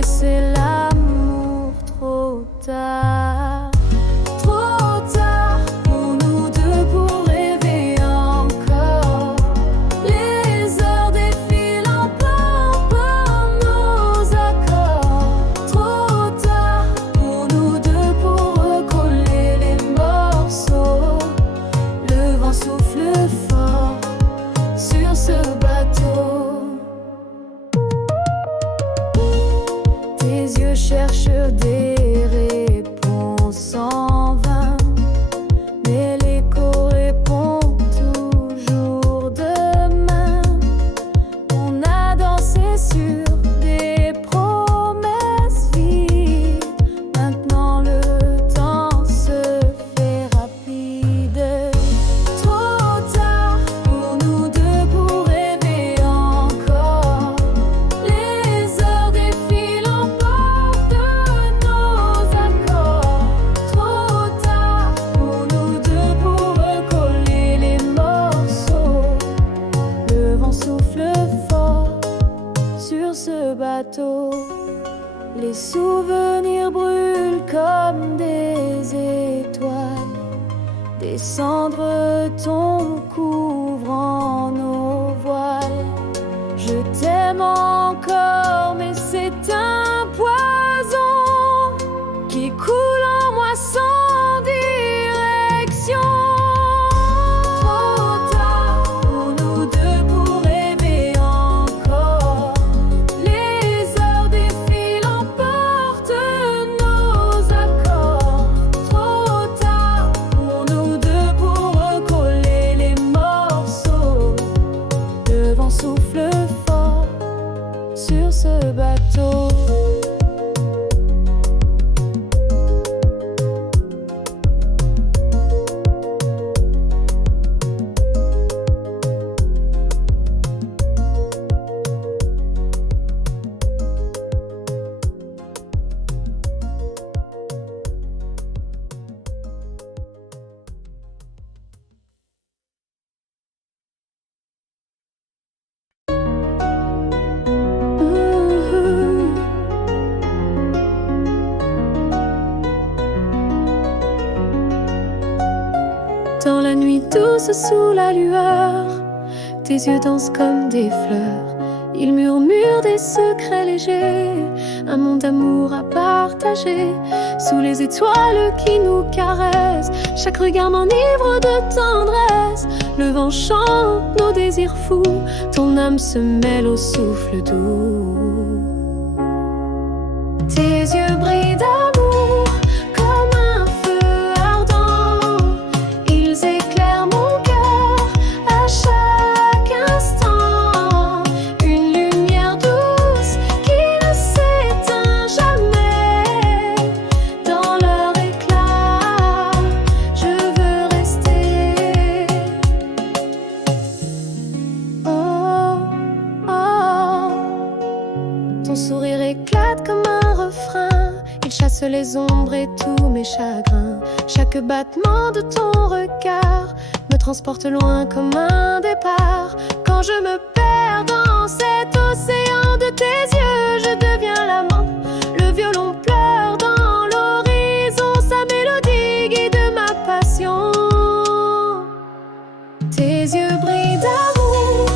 laisser l'amour trop tard. Trop tard pour nous deux pour rêver encore. Les heures défilent encore par nos accords. Trop tard pour nous deux pour recoller les morceaux. Le vent souffle fort sur ce bateau. Tes yeux cherchent des réponses en vain, mais l'écho répond toujours demain. On a dansé sur des promesses vides. Maintenant le temps se fait rapide. Trop tard pour nous deux pour rêver encore. Les heures défilent encore de nos accords. Trop tard pour nous deux pour recoller les morceaux. Le vent souffle fort sur ce bateau. Les souvenirs brûlent comme des étoiles. Des cendres tombent couvrant nos voiles. Je t'aime encore, mais c'est un poison qui coule en moi sans direction. Trop tard pour nous deux pour rêver encore. Les heures défilent, emportent nos accords. Trop tard pour nous deux pour recoller les morceaux. Le vent souffle fort sur ce bateau. Dans la nuit douce sous la lueur, tes yeux dansent comme des fleurs. Ils murmurent des secrets légers, un monde d'amour à partager. Sous les étoiles qui nous caressent, chaque regard m'enivre de tendresse. Le vent chante nos désirs fous, ton âme se mêle au souffle doux. Tes yeux brillent d'amour comme un feu ardent. Ils éclairent mon cœur à chaque instant. Une lumière douce qui ne s'éteint jamais. Dans leur éclat, je veux rester. Oh, oh. Ton sourire éclate comme un refrain. Il chasse les ombres et tous mes chagrins. Chaque battement de ton regard me transporte loin comme un départ. Quand je me perds dans cet océan de tes yeux, je deviens l'amant. Le violon pleure dans l'horizon, sa mélodie guide ma passion. Tes yeux brillent d'amour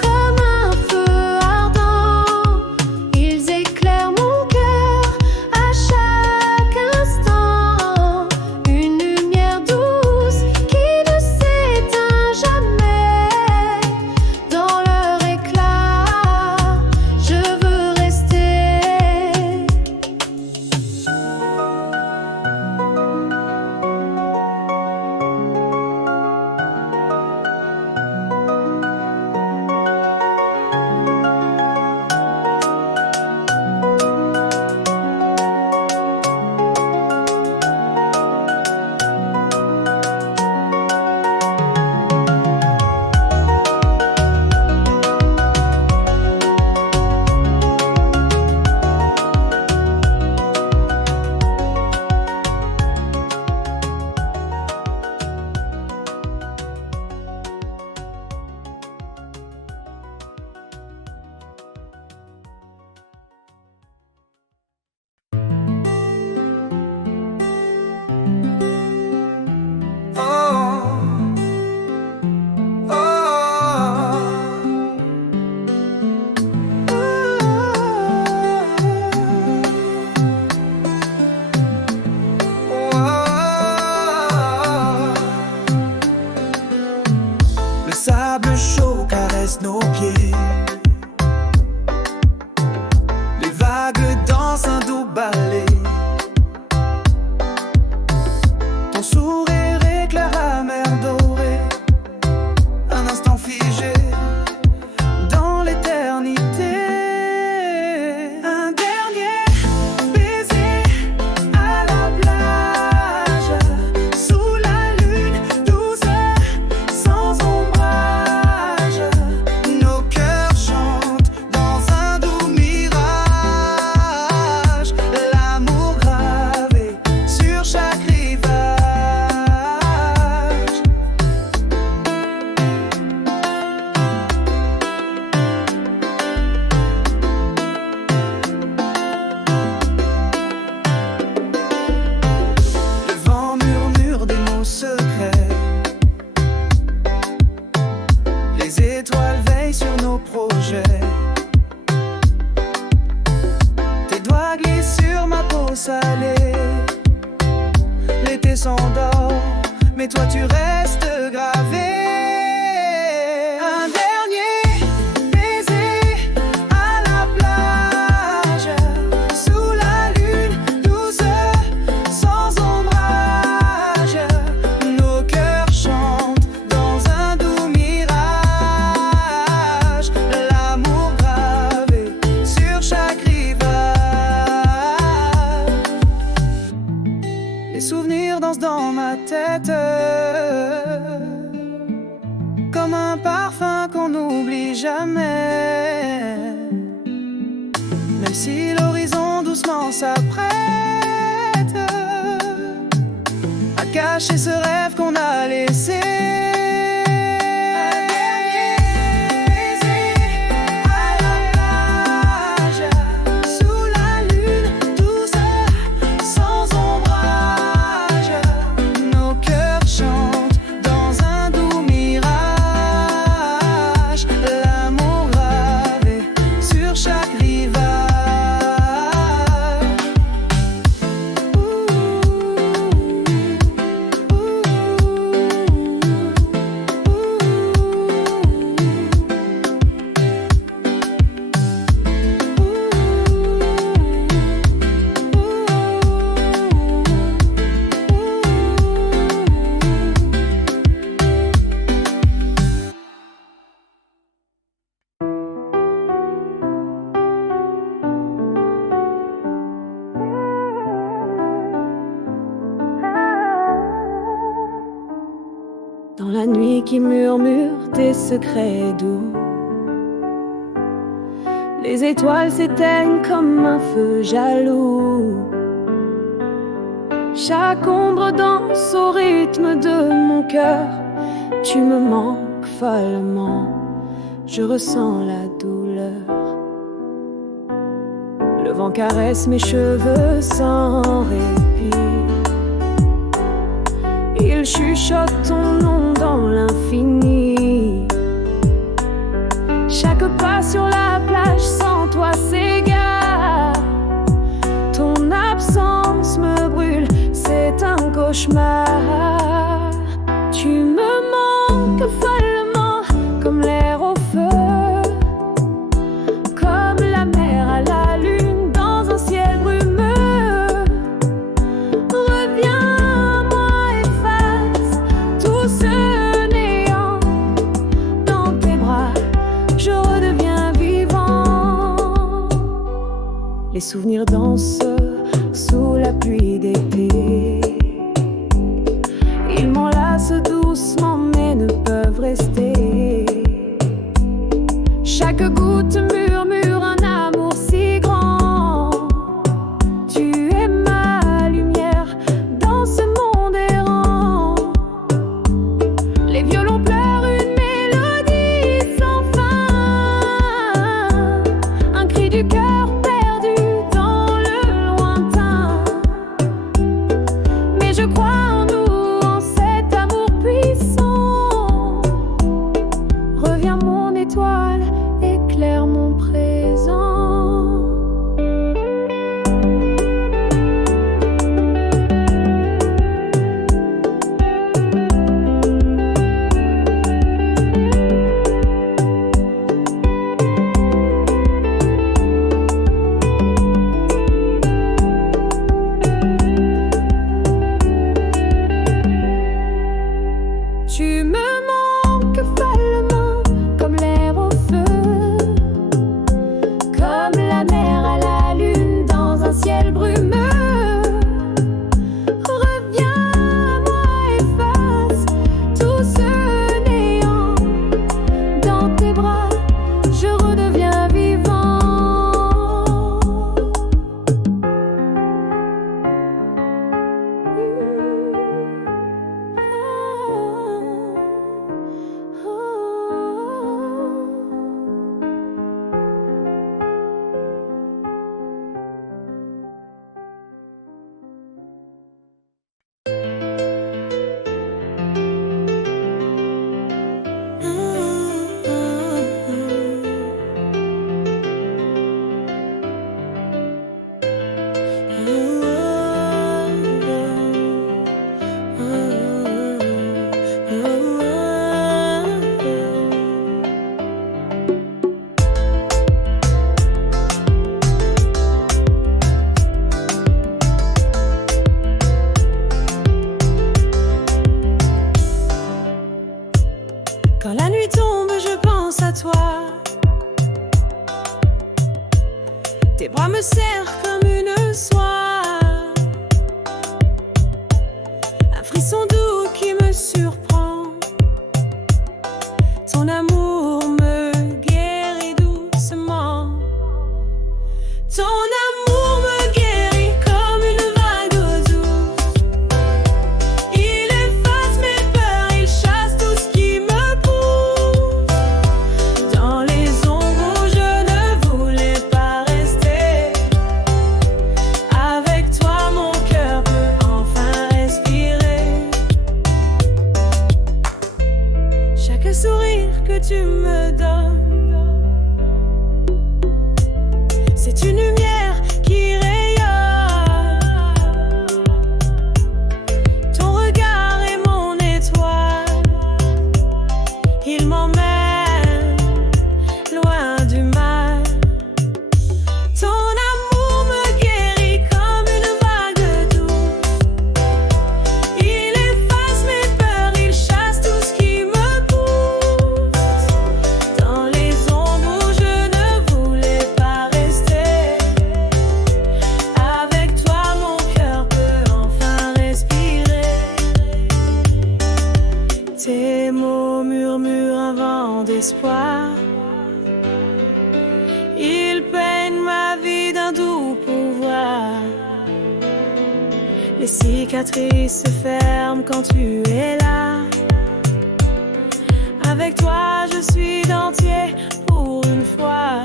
comme un feu ardent. Ils éclairent mon cœur à chaque instant. Une lumière douce qui ne s'éteint jamais. Dans leur éclat, je veux rester. et s'endort, mais toi tu restes gravé. Un dernier baiser à la plage, sous la lune douce, sans ombrage. Nos cœurs chantent dans un doux mirage, l'amour gravé sur chaque rivage. Les souvenirs dansent dans ma tête, comme un parfum qu'on n'oublie jamais. Même si l'horizon doucement s'apprête à cacher ce rêve qu'on a laissé. Dans la nuit qui murmure tes secrets doux, les étoiles s'éteignent comme un feu jaloux. Chaque ombre danse au rythme de mon cœur. Tu me manques follement, je ressens la douleur. Le vent caresse mes cheveux sans répit. Il chuchote ton nom dans l'infini. Chaque pas sur la plage sans toi s'égare. Ton absence me brûle, c'est un cauchemar. Tu me manques follement comme l'air au feu, comme la mer à la lune dans un ciel brumeux. Reviens, moi efface tout ce néant. Dans tes bras, je redeviens vivant. Les souvenirs dansent sous la pluie d'été. Ils m'enlacent doucement mais ne peuvent rester. Chaque goutte murmure un amour si grand. Tu es ma lumière dans ce monde errant. Les violons pleurent une mélodie sans fin, un cri du cœur perdu dans le lointain. Mais je crois en nous, en cet amour puissant. serre comme une soie. Un frisson doux qui me surprend. Ton amour me guérit doucement. Ton amour me guérit comme une vague d'eau douce. Il efface mes peurs, il chasse tout ce qui me pousse. Dans les ombres où je ne voulais pas rester. Avec toi mon cœur peut enfin respirer. Chaque sourire que tu me donnes, c'est une lumière qui rayonne. Ton regard est mon étoile. Il m'emmène loin du mal. Ton amour me guérit comme une vague douce. Il efface mes peurs, il chasse tout ce qui me pousse. Dans les ombres où je ne voulais pas rester. Avec toi mon cœur peut enfin respirer. Tes mots murmurent un vent d'espoir. Ils peignent ma vie d'un doux pouvoir. Les cicatrices se ferment quand tu es là. Avec toi je suis entier pour une fois.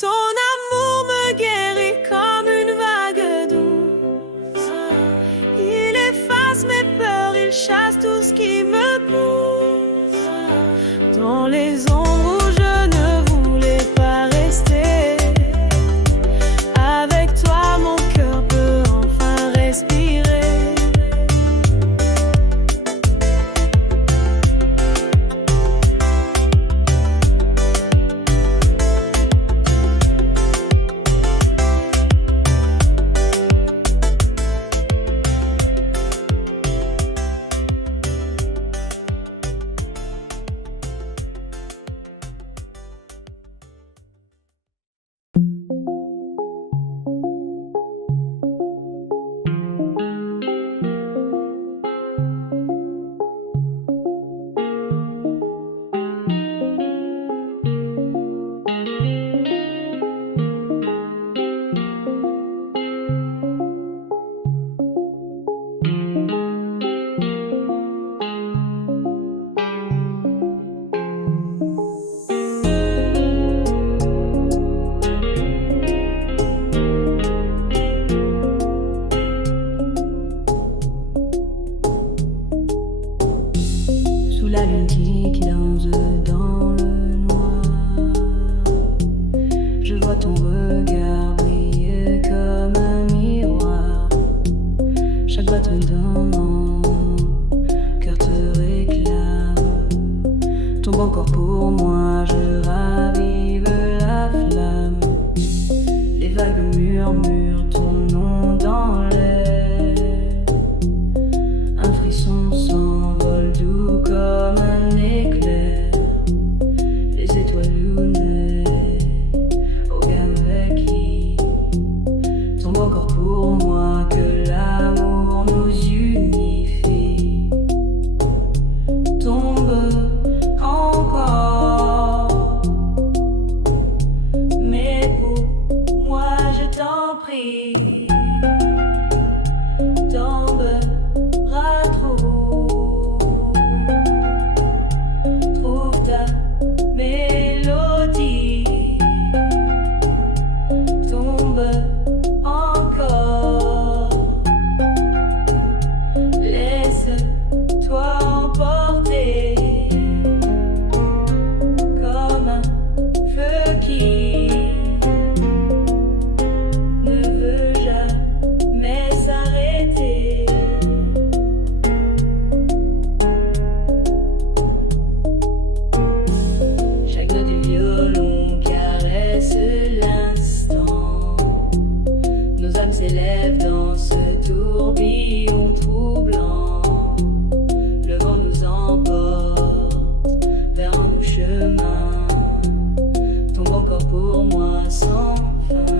Ton amour me guérit comme une vague douce. Il efface mes peurs, il chasse tout ce qui me pousse. Dans les ombres où je ne voulais pas rester. Avec toi mon cœur peut enfin respirer. Sous la lune qui danse dans le noir, je vois ton regard briller comme un miroir. Chaque battement dans mon cœur te réclame. Ton bon corps pour moi, je ravive la flamme. Les vagues murmurent ton nom dans l'air. Un frisson s'envole doux comme un éclair. Les étoiles lunaires au avec qui ton beau corps pour moi, que l'amour nous unifie. Tombe encore, mais pour moi je t'en prie. Tombera trop. Trouve ta mélodie. Tombe encore. Laisse-toi emporter comme un feu qui ne veut jamais s'arrêter. Chaque note du violon caresse l'instant. Nos âmes s'élèvent dans ce tourbillon troublant. Le vent nous emporte vers un nouveau chemin. Ton bon corps pour moi sans fin.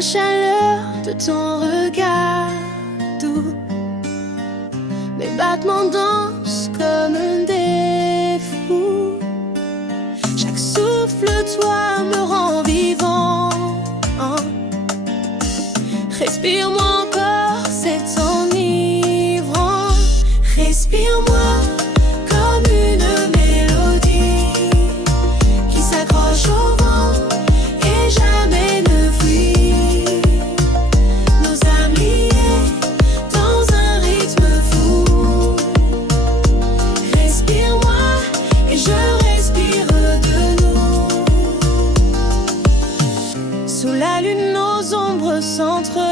la chaleur de ton regard doux. Mes battements dansent comme des fous. Chaque souffle, toi, me rend vivant. Respire-moi encore, c'est enivrant. Respire-moi comme une mélodie qui s'accroche au vent et jamais ne fuit. Nos âmes liées dans un rythme fou. Respire-moi et je respire de nous. Sous la lune, nos ombres s'entrelacent.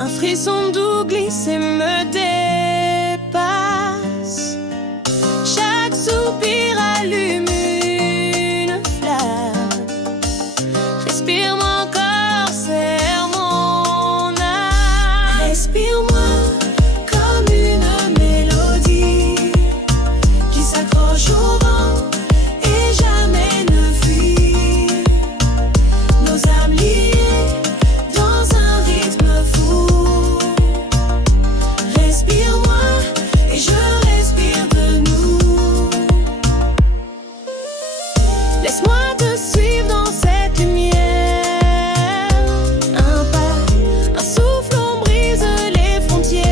Un frisson doux glisse et me dépasse. Chaque soupir allume une flamme. Respire-moi encore, serre mon âme. Respire-moi comme une mélodie qui s'accroche au vent et jamais ne fuit. Nos âmes liées dans un rythme fou. Respire-moi et je respire de nous. Laisse-moi te suivre dans cette lumière. Un pas, un souffle, on brise les frontières.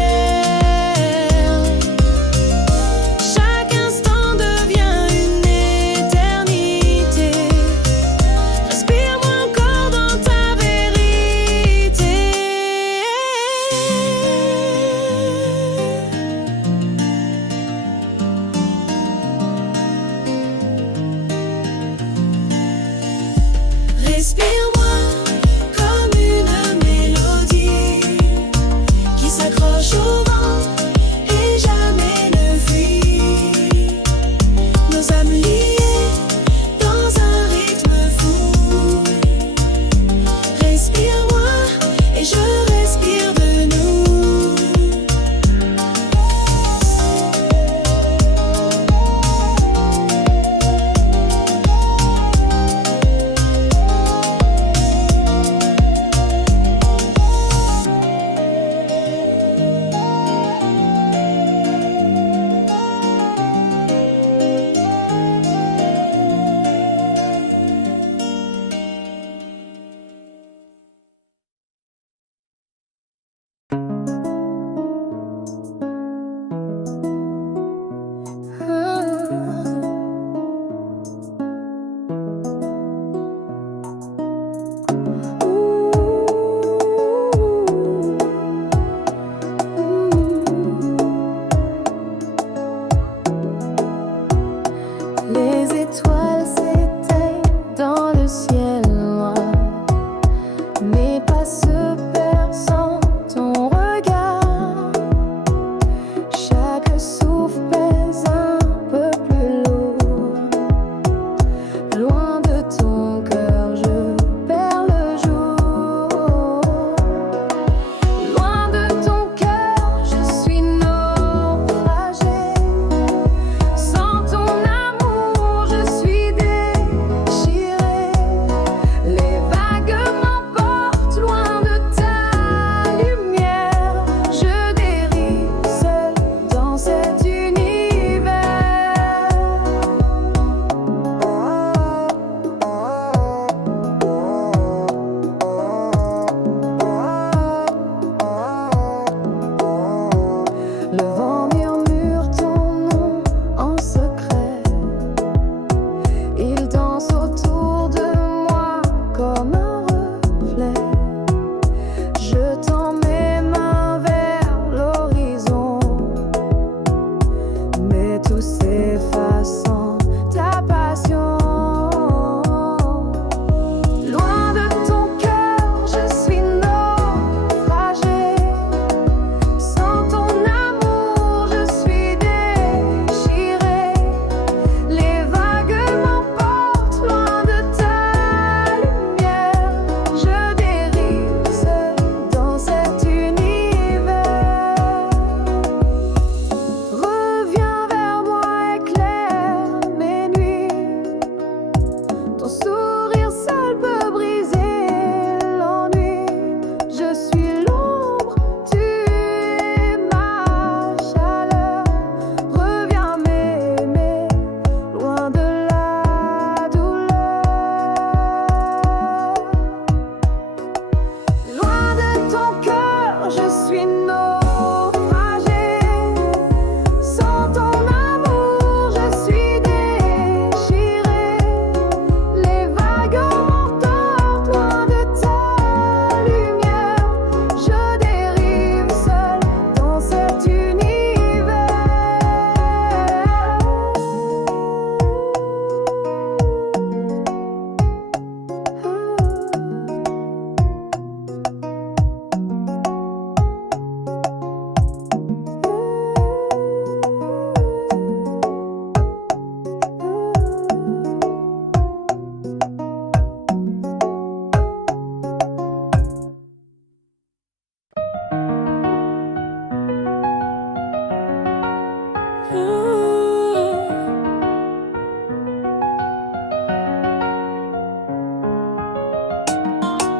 Chaque instant devient une éternité. Respire-moi encore dans ta vérité. Respire-moi comme une mélodie qui s'accroche au vent et jamais ne fuit. Nos âmes liées dans un rythme fou. Respire-moi et je respire de nous.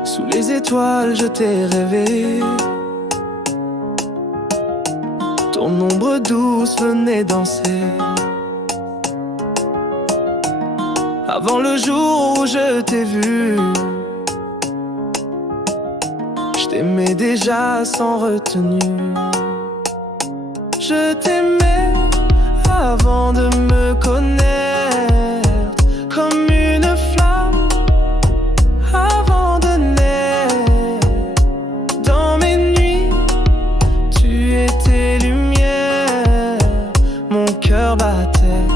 Sous les étoiles, je t'ai rêvé. Ton ombre douce venait danser. Avant le jour où je t'ai vu, je t'aimais déjà sans retenue. Je t'aimais avant de me connaître, comme une flamme avant de naître. Dans mes nuits, tu étais lumière. Mon cœur battait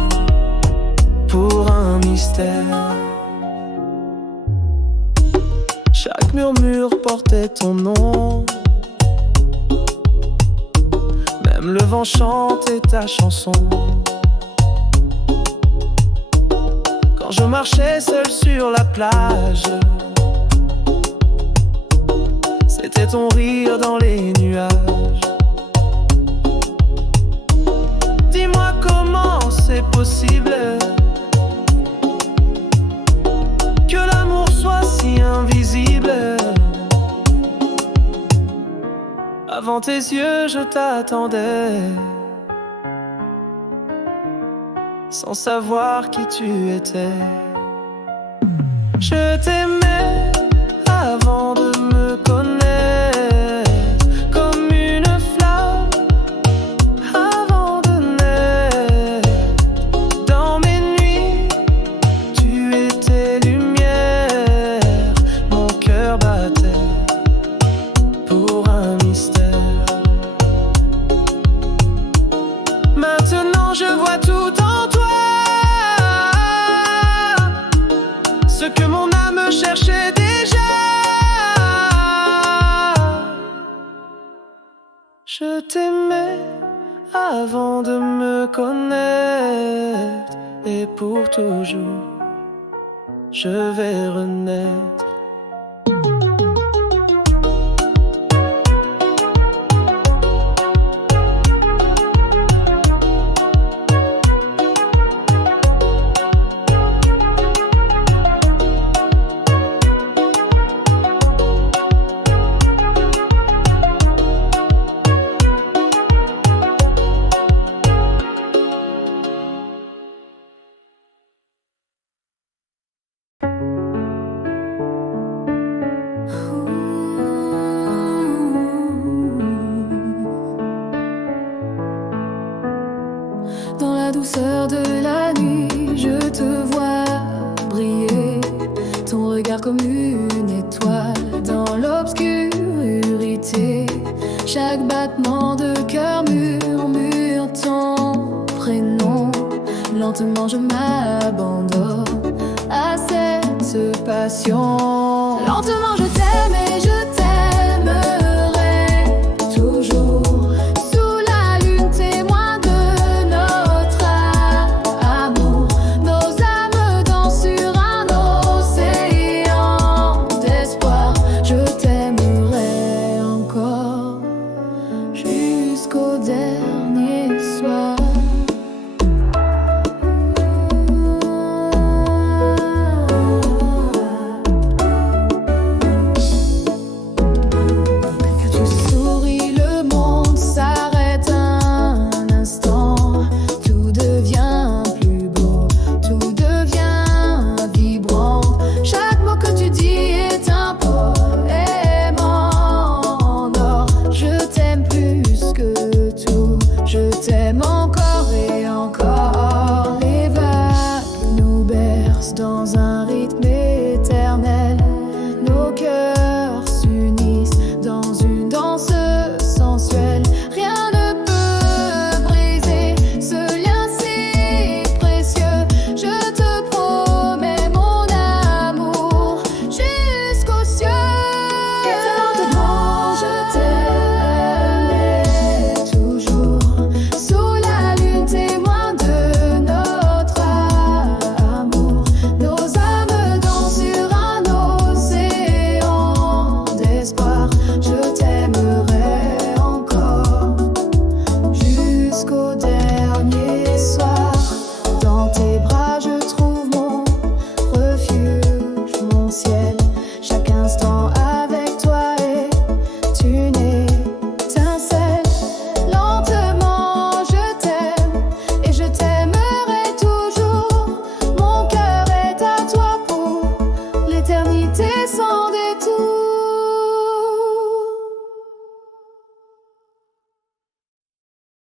pour un mystère. Chaque murmure portait ton nom. Même le vent chantait ta chanson. Quand je marchais seul sur la plage, c'était ton rire dans les nuages. Dis-moi comment c'est possible que l'amour soit si invisible. Avant tes yeux, je t'attendais, sans savoir qui tu étais. Je t'aimais avant de me connaître, comme une flamme avant de naître. Dans mes nuits, tu étais lumière. Mon cœur battait pour un mystère. Maintenant je vois tout en toi, ce que mon âme cherchait déjà. Je t'aimais avant de me connaître, et pour toujours je vais renaître. Dans la douceur de la nuit, je te vois briller. Ton regard comme une étoile dans l'obscurité. Chaque battement de cœur murmure ton prénom. Lentement je m'abandonne à cette passion. Lentement je t'aime et je t'aimerai toujours. Sous la lune témoin de notre amour, nos âmes dansent sur un océan d'espoir. Je t'aimerai encore jusqu'au dernier soir. Dans un rythme éternel, nos cœurs